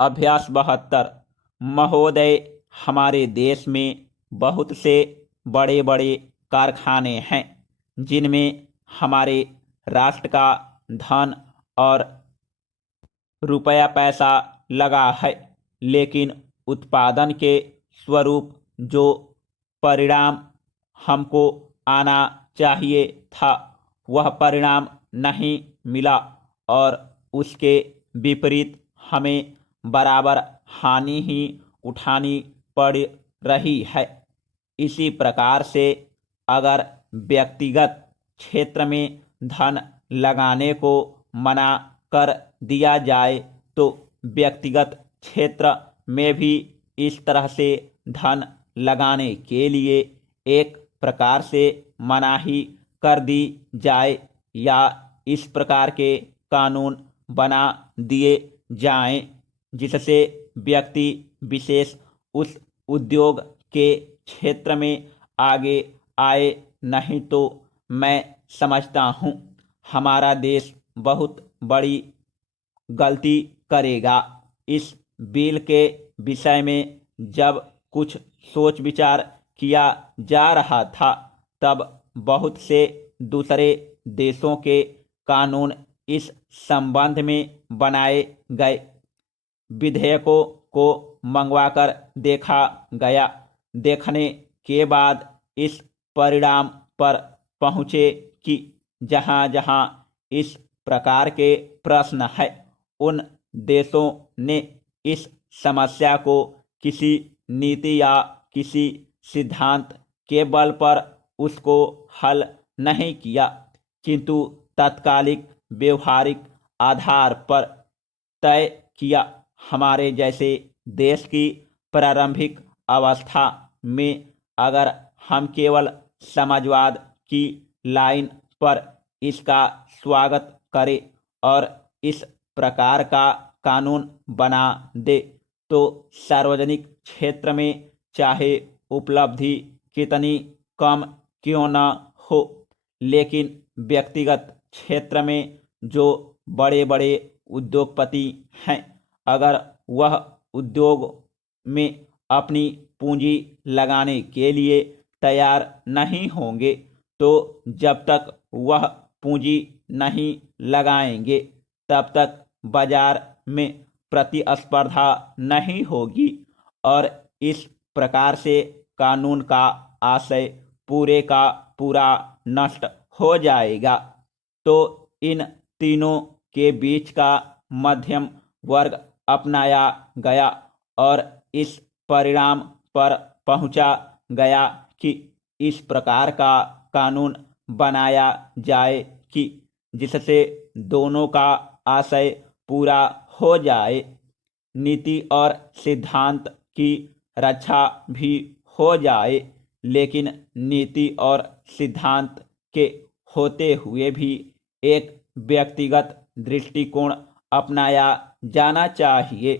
अभ्यास 72। महोदय, हमारे देश में बहुत से बड़े बड़े कारखाने हैं जिनमें हमारे राष्ट्र का धन और रुपया पैसा लगा है, लेकिन उत्पादन के स्वरूप जो परिणाम हमको आना चाहिए था वह परिणाम नहीं मिला और उसके विपरीत हमें बराबर हानि ही उठानी पड़ रही है। इसी प्रकार से अगर व्यक्तिगत क्षेत्र में धन लगाने को मना कर दिया जाए तो व्यक्तिगत क्षेत्र में भी इस तरह से धन लगाने के लिए एक प्रकार से मनाही कर दी जाए या इस प्रकार के कानून बना दिए जाएं जिससे व्यक्ति विशेष उस उद्योग के क्षेत्र में आगे आए, नहीं तो मैं समझता हूँ हमारा देश बहुत बड़ी गलती करेगा। इस बिल के विषय में जब कुछ सोच विचार किया जा रहा था तब बहुत से दूसरे देशों के कानून इस संबंध में बनाए गए। विधेयकों को मंगवाकर देखा गया। देखने के बाद इस परिणाम पर पहुँचे कि जहाँ जहाँ इस प्रकार के प्रश्न है उन देशों ने इस समस्या को किसी नीति या किसी सिद्धांत के बल पर उसको हल नहीं किया, किंतु तात्कालिक व्यवहारिक आधार पर तय किया। हमारे जैसे देश की प्रारंभिक अवस्था में अगर हम केवल समाजवाद की लाइन पर इसका स्वागत करें और इस प्रकार का कानून बना दे तो सार्वजनिक क्षेत्र में चाहे उपलब्धि कितनी कम क्यों न हो, लेकिन व्यक्तिगत क्षेत्र में जो बड़े बड़े उद्योगपति हैं अगर वह उद्योग में अपनी पूंजी लगाने के लिए तैयार नहीं होंगे तो जब तक वह पूंजी नहीं लगाएंगे तब तक बाजार में प्रतिस्पर्धा नहीं होगी और इस प्रकार से कानून का आशय पूरे का पूरा नष्ट हो जाएगा। तो इन तीनों के बीच का मध्यम वर्ग अपनाया गया और इस परिणाम पर पहुंचा गया कि इस प्रकार का कानून बनाया जाए कि जिससे दोनों का आशय पूरा हो जाए, नीति और सिद्धांत की रक्षा भी हो जाए, लेकिन नीति और सिद्धांत के होते हुए भी एक व्यक्तिगत दृष्टिकोण अपनाया जाना चाहिए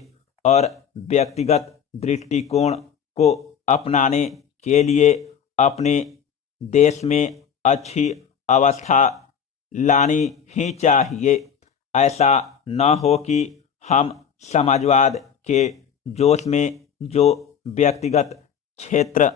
और व्यक्तिगत दृष्टिकोण को अपनाने के लिए अपने देश में अच्छी अवस्था लानी ही चाहिए। ऐसा न हो कि हम समाजवाद के जोश में जो व्यक्तिगत क्षेत्र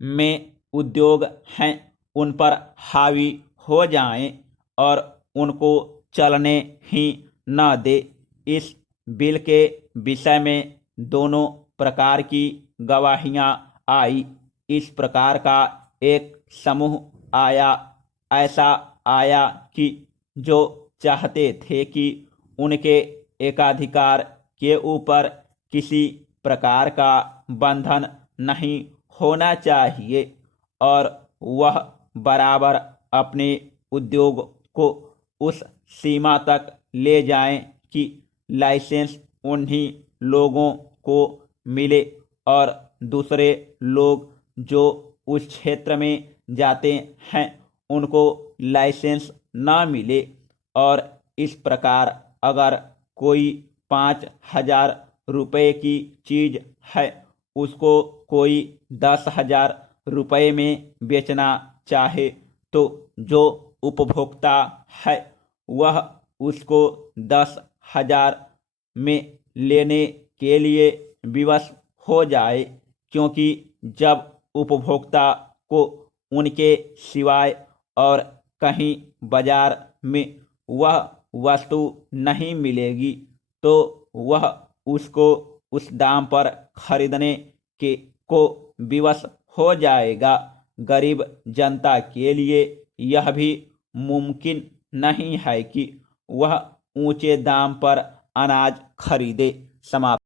में उद्योग हैं उन पर हावी हो जाएं और उनको चलने ही न दे। इस बिल के विषय में दोनों प्रकार की गवाहियां आई। इस प्रकार का एक समूह आया, ऐसा आया कि जो चाहते थे कि उनके एकाधिकार के ऊपर किसी प्रकार का बंधन नहीं होना चाहिए और वह बराबर अपने उद्योग को उस सीमा तक ले जाएं कि लाइसेंस उन्हीं लोगों को मिले और दूसरे लोग जो उस क्षेत्र में जाते हैं उनको लाइसेंस ना मिले। और इस प्रकार अगर कोई 5,000 रुपये की चीज है उसको कोई 10,000 रुपये में बेचना चाहे तो जो उपभोक्ता है वह उसको 10,000 में लेने के लिए विवश हो जाए, क्योंकि जब उपभोक्ता को उनके सिवाय और कहीं बाजार में वह वस्तु नहीं मिलेगी तो वह उसको उस दाम पर खरीदने के को विवश हो जाएगा। गरीब जनता के लिए यह भी मुमकिन नहीं है कि वह ऊंचे दाम पर अनाज खरीदे। समाप्त।